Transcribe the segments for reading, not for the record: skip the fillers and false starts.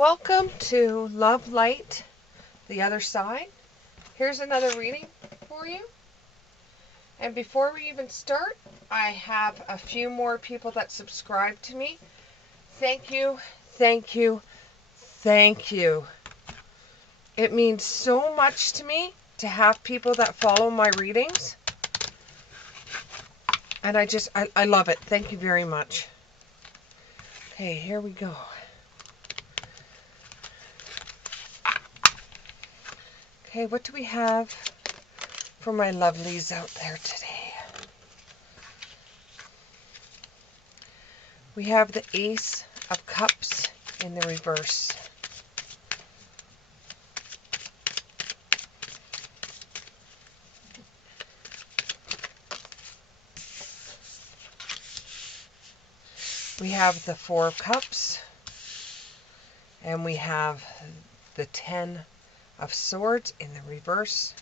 Welcome to Love Light, the Other Side. Here's another reading for you. And before we even start, I have a few more people that subscribe to me. Thank you, thank you, thank you. It means so much to me to have people that follow my readings. And I love it. Thank you very much. Okay, here we go. Okay, what do we have for my lovelies out there today? We have the Ace of Cups in the reverse. We have the Four of Cups. And we have the Ten of Swords in the reverse.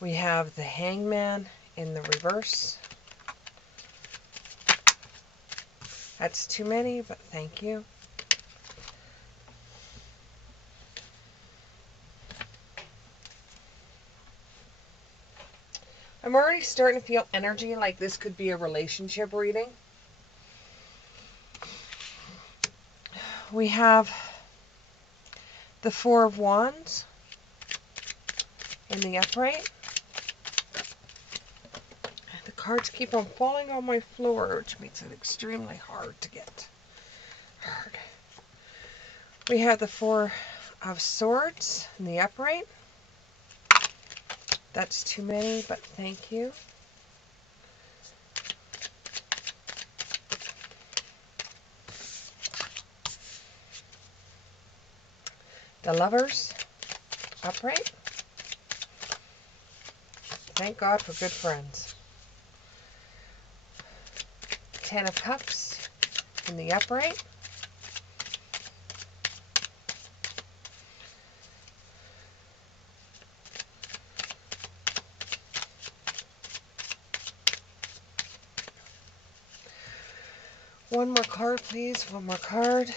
We have the Hangman in the reverse. That's too many, but thank you. I'm already starting to feel energy like this could be a relationship reading. We have the Four of Wands in the upright. The cards keep on falling on my floor, which makes it extremely hard to get hard. We have the Four of Swords in the upright. That's too many, but thank you. The Lovers upright. Thank God for good friends. Ten of Cups in the upright. One more card, please. One more card.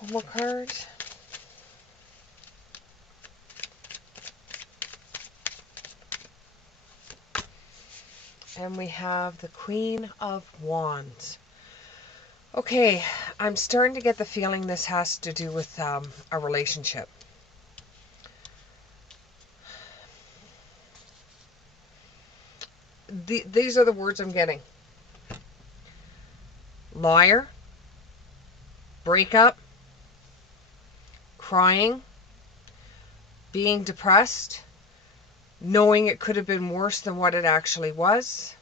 One more card. And we have the Queen of Wands. Okay, I'm starting to get the feeling this has to do with a relationship. These are the words I'm getting. Liar. Breakup. Crying. Being depressed. Knowing it could have been worse than what it actually was.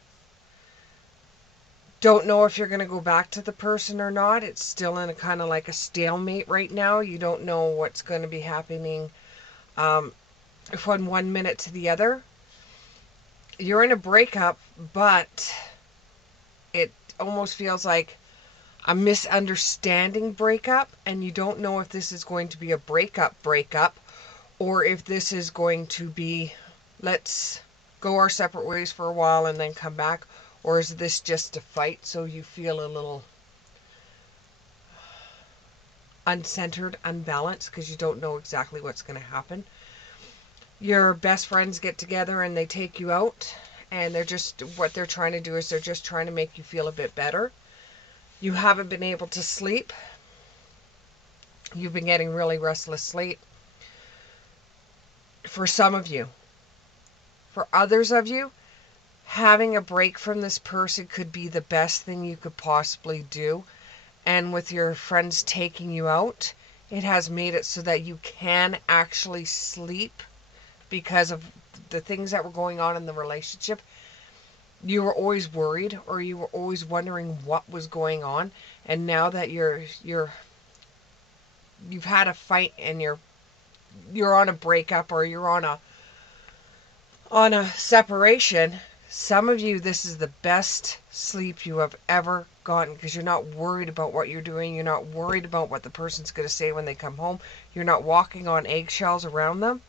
Don't know if you're going to go back to the person or not. It's still in a kind of like a stalemate right now. You don't know what's going to be happening from one minute to the other. You're in a breakup, but it almost feels like a misunderstanding breakup, and you don't know if this is going to be a breakup or if this is going to be let's go our separate ways for a while and then come back, or is this just a fight so you feel a little uncentered, unbalanced because you don't know exactly what's going to happen. Your best friends get together and they take you out, and what they're trying to do is they're just trying to make you feel a bit better. You haven't been able to sleep. You've been getting really restless sleep. For some of you. For others of you, having a break from this person could be the best thing you could possibly do. And with your friends taking you out, it has made it so that you can actually sleep because of the things that were going on in the relationship. You were always worried, or you were always wondering what was going on. And now that you've had a fight and you're on a breakup, or you're on a separation, some of you, this is the best sleep you have ever gotten because you're not worried about what you're doing. You're not worried about what the person's going to say when they come home. You're not walking on eggshells around them.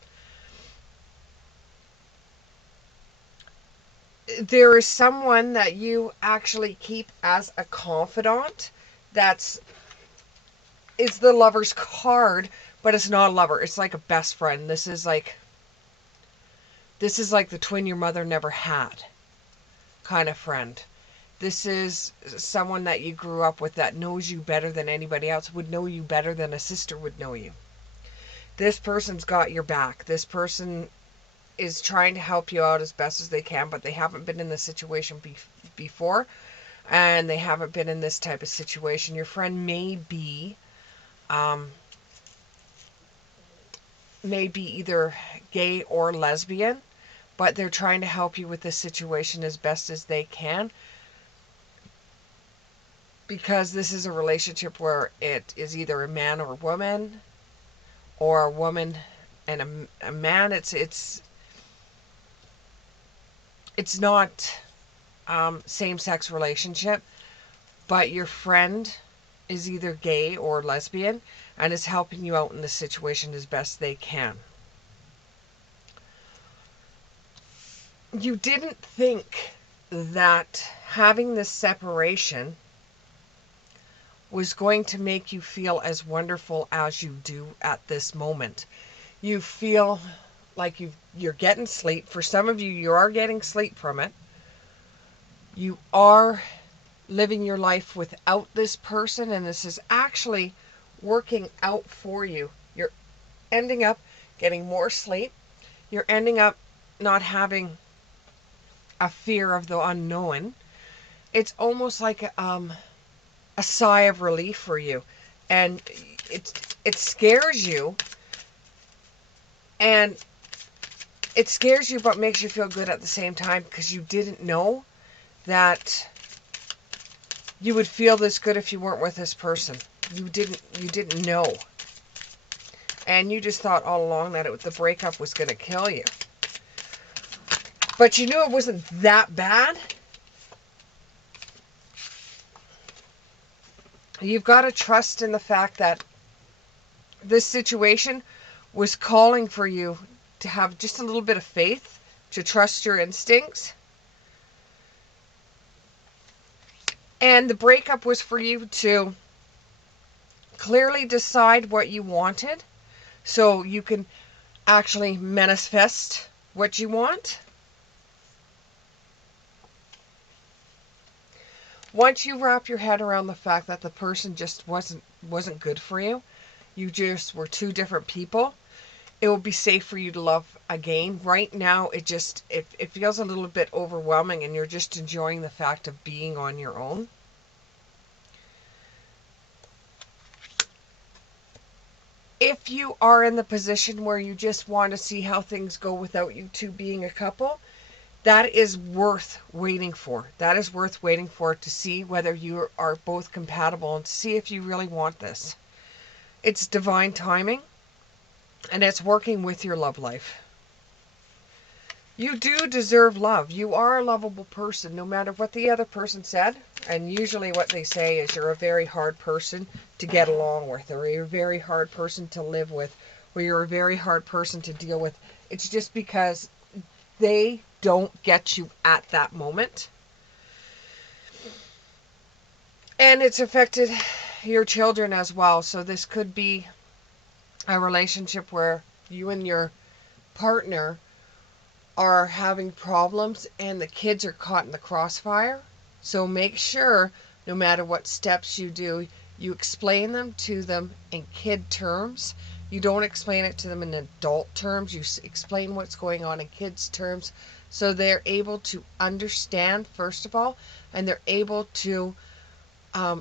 there is someone that you actually keep as a confidant. It's the Lover's card, but it's not a lover. It's like a best friend. This is like the twin your mother never had kind of friend. This is someone that you grew up with that knows you better than anybody else, would know you better than a sister would know you. This person's got your back. This person is trying to help you out as best as they can, but they haven't been in this situation before, and they haven't been in this type of situation. Your friend um, may be either gay or lesbian, but they're trying to help you with this situation as best as they can, because this is a relationship where it is either a man or a woman, or a woman and a man. It's not same-sex relationship, but your friend is either gay or lesbian and is helping you out in this situation as best they can. You didn't think that having this separation was going to make you feel as wonderful as you do at this moment. You feel like you're getting sleep. For some of you, you are getting sleep from it. You are living your life without this person, and this is actually working out for you. You're ending up getting more sleep. You're ending up not having a fear of the unknown. It's almost like a sigh of relief for you, and it scares you, and it scares you but makes you feel good at the same time, because you didn't know that you would feel this good if you weren't with this person. You didn't know, and you just thought all along that the breakup was going to kill you, but you knew it wasn't that bad. You've got to trust in the fact that this situation was calling for you to have just a little bit of faith, to trust your instincts. And the breakup was for you to clearly decide what you wanted, so you can actually manifest what you want. Once you wrap your head around the fact that the person just wasn't good for you, you just were two different people, it will be safe for you to love again. Right now, it feels a little bit overwhelming, and you're just enjoying the fact of being on your own. If you are in the position where you just want to see how things go without you two being a couple, that is worth waiting for. That is worth waiting for, to see whether you are both compatible and to see if you really want this. It's divine timing, and it's working with your love life. You do deserve love. You are a lovable person, no matter what the other person said. And usually what they say is you're a very hard person to get along with, or you're a very hard person to live with, or you're a very hard person to deal with. It's just because they don't get you at that moment. And it's affected your children as well. So this could be a relationship where you and your partner are having problems and the kids are caught in the crossfire. So make sure, no matter what steps you do, you explain them to them in kid terms. You don't explain it to them in adult terms. You explain what's going on in kids' terms, so they're able to understand, first of all, and they're able to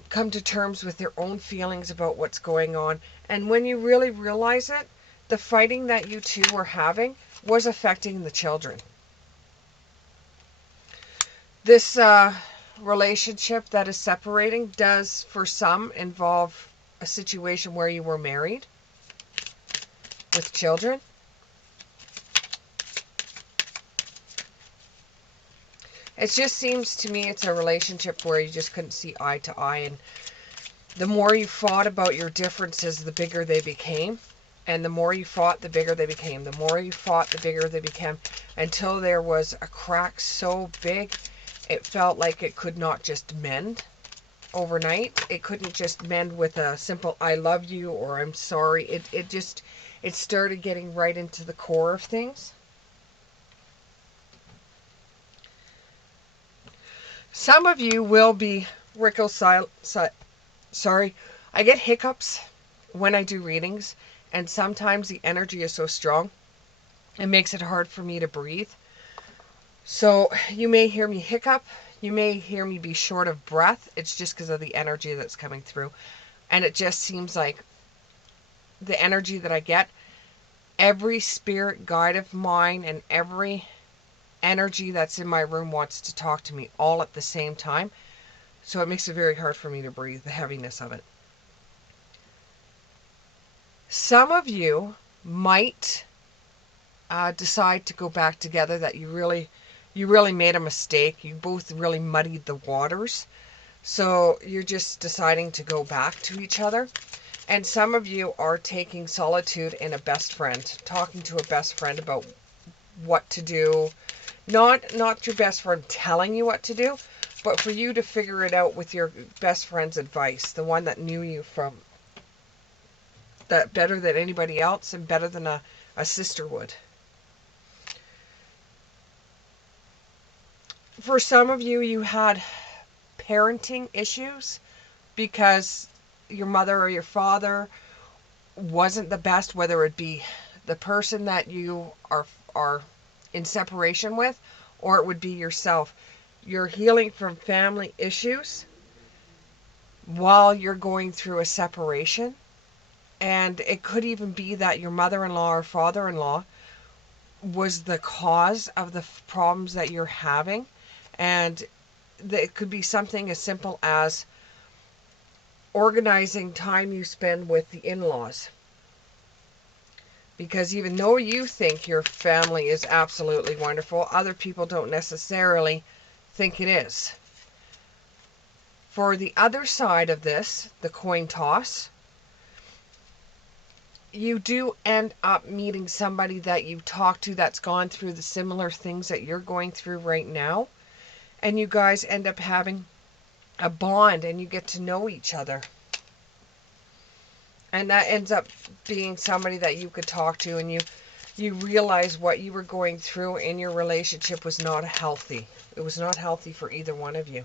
come to terms with their own feelings about what's going on. And when you really realize it, the fighting that you two were having was affecting the children. This relationship that is separating does, for some, involve a situation where you were married with children. It just seems to me it's a relationship where you just couldn't see eye to eye, and the more you fought about your differences, the bigger they became. And the more you fought, the bigger they became. The more you fought, the bigger they became, until there was a crack so big, it felt like it could not just mend overnight. It couldn't just mend with a simple "I love you" or "I'm sorry." It started getting right into the core of things. Some of you will be sorry. I get hiccups when I do readings, and sometimes the energy is so strong it makes it hard for me to breathe. So you may hear me hiccup. You may hear me be short of breath. It's just because of the energy that's coming through. And it just seems like the energy that I get, every spirit guide of mine and every energy that's in my room wants to talk to me all at the same time. So it makes it very hard for me to breathe, the heaviness of it. Some of you might decide to go back together, that you really made a mistake. You both really muddied the waters. So you're just deciding to go back to each other. And some of you are taking solitude in a best friend, talking to a best friend about what to do. Not your best friend telling you what to do, but for you to figure it out with your best friend's advice, the one that knew you from that better than anybody else and better than a sister would. For some of you, you had parenting issues because your mother or your father wasn't the best, whether it be the person that you are in separation with, or it would be yourself. You're healing from family issues while you're going through a separation. And it could even be that your mother-in-law or father-in-law was the cause of the problems that you're having. And it could be something as simple as organizing time you spend with the in-laws. Because even though you think your family is absolutely wonderful, other people don't necessarily think it is. For the other side of this, the coin toss, you do end up meeting somebody that you talk to that's gone through the similar things that you're going through right now. And you guys end up having a bond and you get to know each other. And that ends up being somebody that you could talk to, and you realize what you were going through in your relationship was not healthy. It was not healthy for either one of you.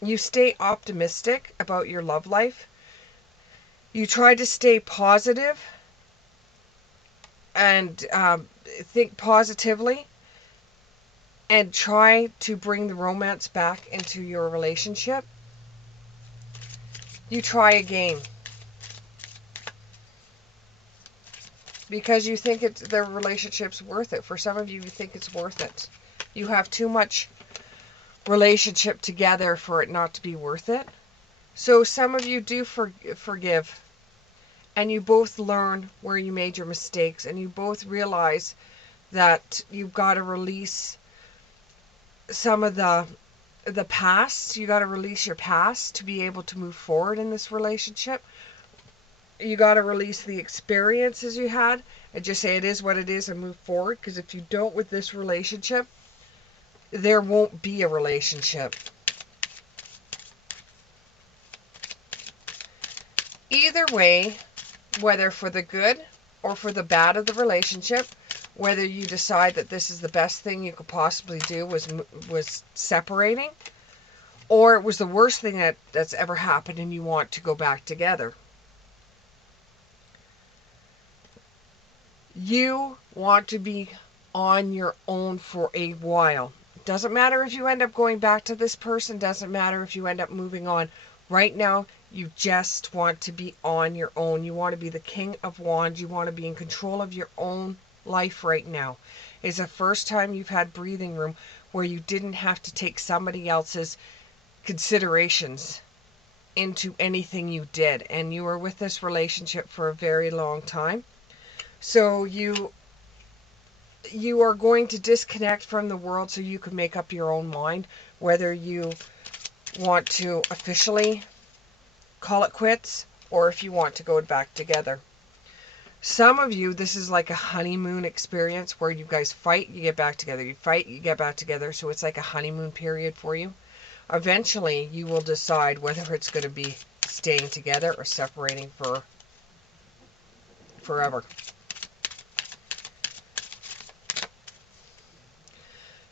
You stay optimistic about your love life. You try to stay positive and think positively and try to bring the romance back into your relationship. You try again because you think the relationship's worth it. For some of you, you think it's worth it. You have too much relationship together for it not to be worth it. So some of you do forgive, and you both learn where you made your mistakes, and you both realize that you've got to release some of the past. You got to release your past to be able to move forward in this relationship. You got to release the experiences you had and just say it is what it is and move forward. Because if you don't with this relationship, there won't be a relationship. Either way, whether for the good or for the bad of the relationship, whether you decide that this is the best thing you could possibly do was separating, or it was the worst thing that's ever happened and you want to go back together. You want to be on your own for a while. Doesn't matter if you end up going back to this person, doesn't matter if you end up moving on. Right now, you just want to be on your own. You want to be the King of Wands. You want to be in control of your own life right now. It's the first time you've had breathing room where you didn't have to take somebody else's considerations into anything you did. And you were with this relationship for a very long time. So you are going to disconnect from the world so you can make up your own mind whether you want to officially call it quits or if you want to go back together. Some of you, this is like a honeymoon experience where you guys fight, you get back together. You fight, you get back together. So it's like a honeymoon period for you. Eventually, you will decide whether it's going to be staying together or separating for forever.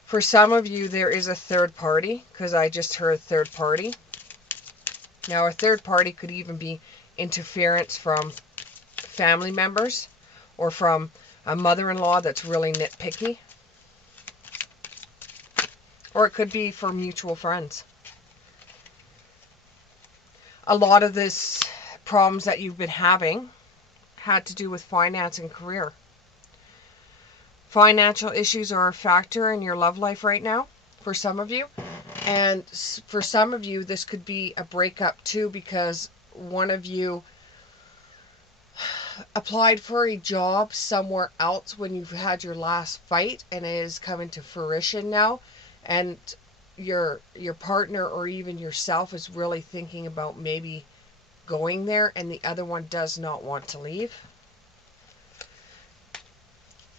For some of you, there is a third party, because I just heard third party. Now, a third party could even be interference from family members or from a mother-in-law that's really nitpicky. Or it could be for mutual friends. A lot of this problems that you've been having had to do with finance and career. Financial issues are a factor in your love life right now for some of you. And for some of you, this could be a breakup too, because one of you applied for a job somewhere else when you've had your last fight, and it is coming to fruition now, and your partner or even yourself is really thinking about maybe going there, and the other one does not want to leave.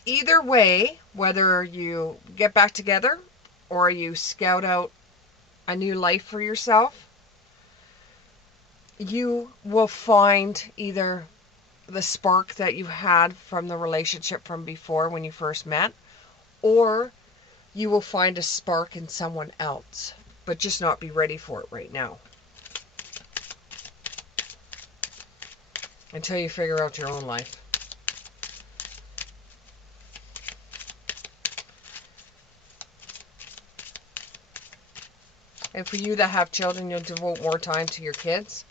Either way, whether you get back together or you scout out a new life for yourself, you will find either the spark that you had from the relationship from before when you first met, or you will find a spark in someone else, but just not be ready for it right now until you figure out your own life. And for you that have children, you'll devote more time to your kids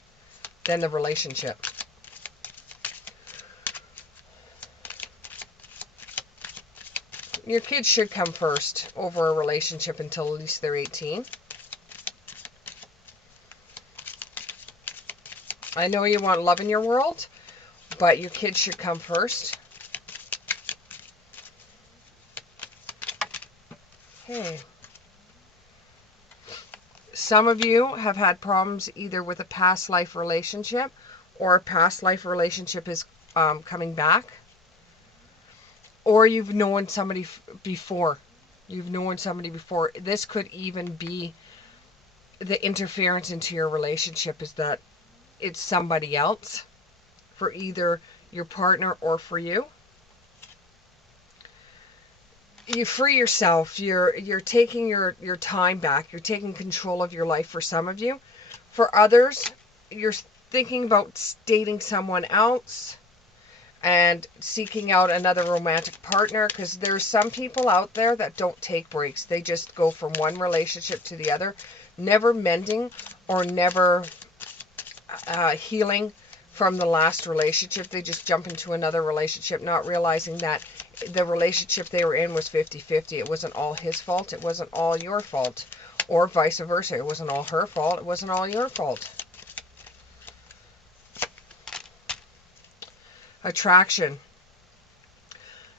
than the relationship. Your kids should come first over a relationship until at least they're 18. I know you want love in your world, but your kids should come first. Okay. Some of you have had problems either with a past life relationship, or a past life relationship is coming back. Or you've known somebody before. You've known somebody before. This could even be the interference into your relationship, is that it's somebody else for either your partner or for you. You free yourself. You're taking your time back. You're taking control of your life for some of you. For others, you're thinking about dating someone else and seeking out another romantic partner, because there's some people out there that don't take breaks. They just go from one relationship to the other, never mending or never healing from the last relationship. They just jump into another relationship, not realizing that the relationship they were in was 50-50. It wasn't all his fault. It wasn't all your fault. Or vice versa. It wasn't all her fault. It wasn't all your fault. Attraction.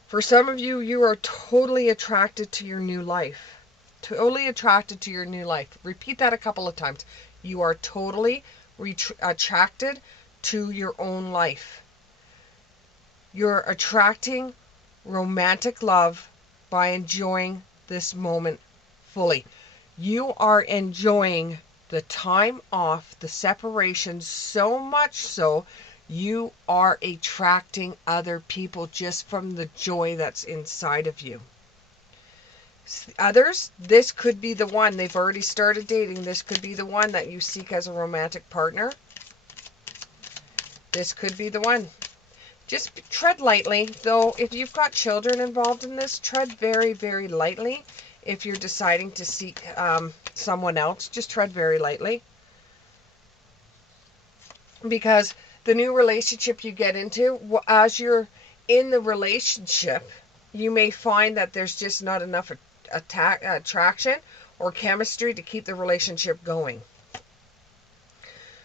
For some of you, you are totally attracted to your new life. Totally attracted to your new life. Repeat that a couple of times. You are totally attracted to your own life. You're attracting romantic love by enjoying this moment fully. You are enjoying the time off, the separation, so much so you are attracting other people just from the joy that's inside of you. Others, this could be the one. They've already started dating. This could be the one that you seek as a romantic partner. This could be the one. Just tread lightly, though. If you've got children involved in this, tread very, very lightly. If you're deciding to seek someone else, just tread very lightly. Because the new relationship you get into, as you're in the relationship, you may find that there's just not enough attraction or chemistry to keep the relationship going.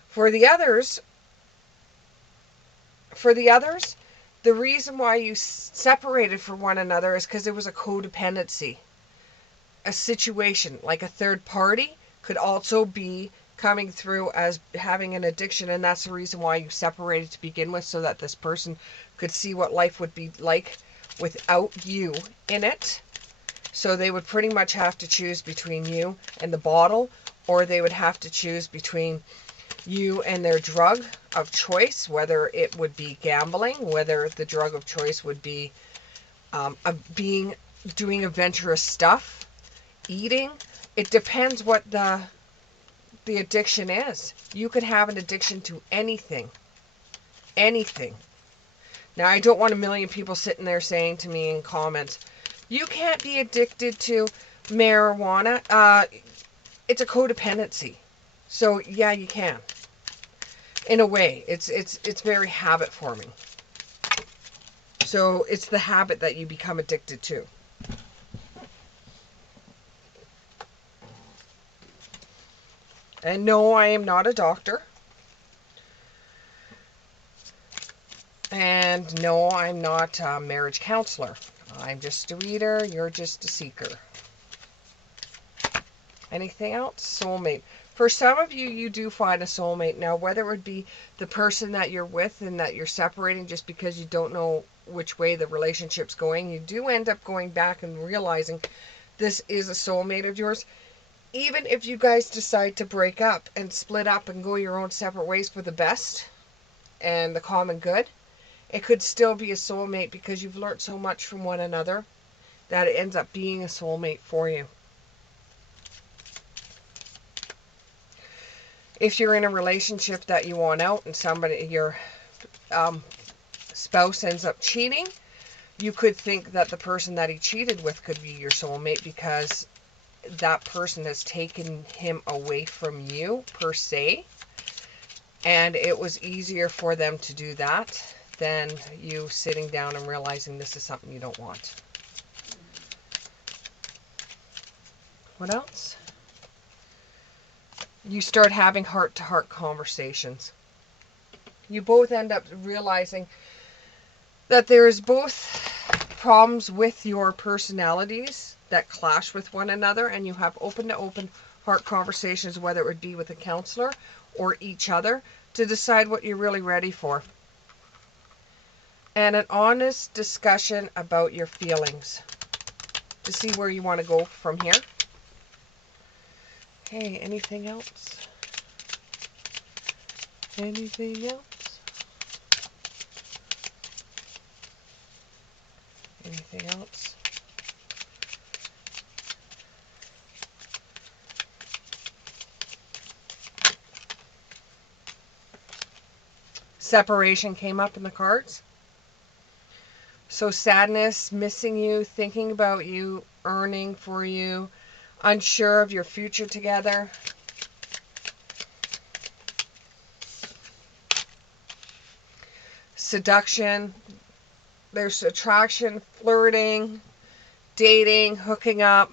For the others, the reason why you separated from one another is because there was a codependency. A situation like a third party could also be coming through as having an addiction, and that's the reason why you separated to begin with, so that this person could see what life would be like without you in it. So they would pretty much have to choose between you and the bottle, or they would have to choose between you and their drug of choice, whether it would be gambling, whether the drug of choice would be doing adventurous stuff, eating. It depends what the addiction is. You could have an addiction to anything. Anything. Now, I don't want a million people sitting there saying to me in comments, you can't be addicted to marijuana. It's a codependency. So, yeah, you can. In a way, it's very habit forming. So, it's the habit that you become addicted to. And no, I am not a doctor. And no, I'm not a marriage counselor. I'm just a reader. You're just a seeker. Anything else? Soulmate. For some of you, you do find a soulmate. Now, whether it would be the person that you're with and that you're separating just because you don't know which way the relationship's going, you do end up going back and realizing this is a soulmate of yours. Even if you guys decide to break up and split up and go your own separate ways for the best and the common good, it could still be a soulmate because you've learned so much from one another that it ends up being a soulmate for you. If you're in a relationship that you want out and your spouse ends up cheating, you could think that the person that he cheated with could be your soulmate because that person has taken him away from you, per se. And it was easier for them to do that than you sitting down and realizing this is something you don't want. What else? You start having heart-to-heart conversations. You both end up realizing that there is both problems with your personalities that clash with one another, and you have open-to-open heart conversations, whether it would be with a counselor or each other, to decide what you're really ready for. And an honest discussion about your feelings to see where you want to go from here. Okay, anything else? Anything else? Anything else? Separation came up in the cards. So sadness, missing you, thinking about you, earning for you, unsure of your future together. Seduction. There's attraction, flirting, dating, hooking up,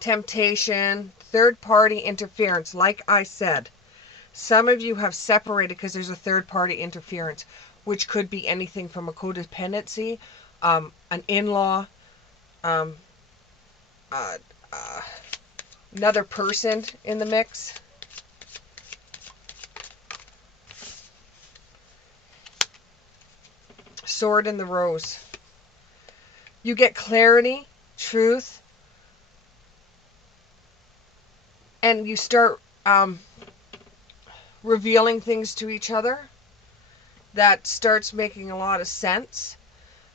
temptation, third-party interference. Like I said, some of you have separated because there's a third-party interference, which could be anything from a codependency, an in-law, another person in the mix. Sword in the rose. You get clarity, truth, and you start revealing things to each other that starts making a lot of sense,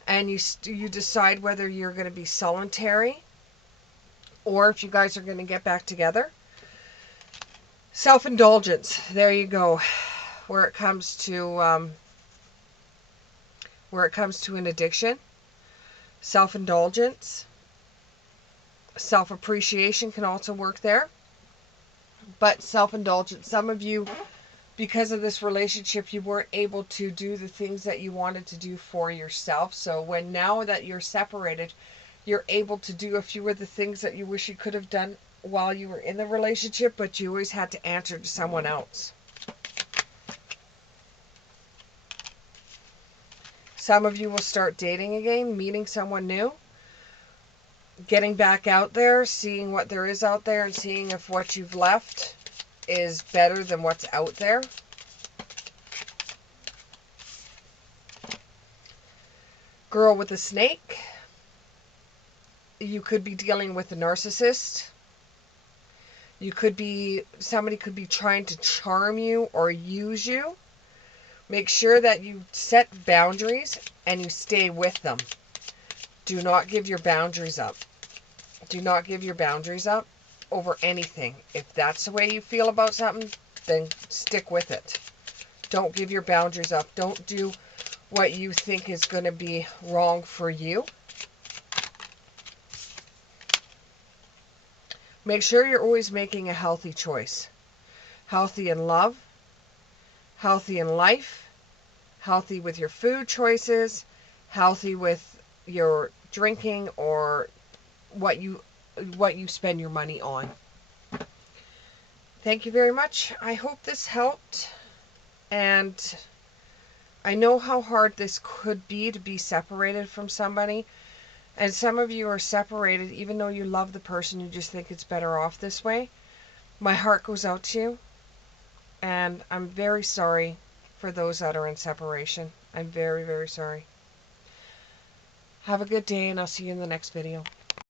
and you decide whether you're going to be solitary or if you guys are going to get back together. Self-indulgence. There you go. Where it comes to an addiction. Self-indulgence. Self-appreciation can also work there. But self-indulgence, some of you, because of this relationship, you weren't able to do the things that you wanted to do for yourself. So now that you're separated, you're able to do a few of the things that you wish you could have done while you were in the relationship, but you always had to answer to someone else. Some of you will start dating again, meeting someone new, getting back out there, seeing what there is out there, and seeing if what you've left is better than what's out there. Girl with a snake. You could be dealing with a narcissist. Somebody could be trying to charm you or use you. Make sure that you set boundaries and you stay with them. Do not give your boundaries up. Do not give your boundaries up over anything. If that's the way you feel about something, then stick with it. Don't give your boundaries up. Don't do what you think is going to be wrong for you. Make sure you're always making a healthy choice. Healthy in love, healthy in life, healthy with your food choices, healthy with your drinking or what you spend your money on. Thank you very much. I hope this helped. And I know how hard this could be to be separated from somebody. And some of you are separated even though you love the person, you just think it's better off this way. My heart goes out to you. And I'm very sorry for those that are in separation. I'm very, very sorry. Have a good day, and I'll see you in the next video.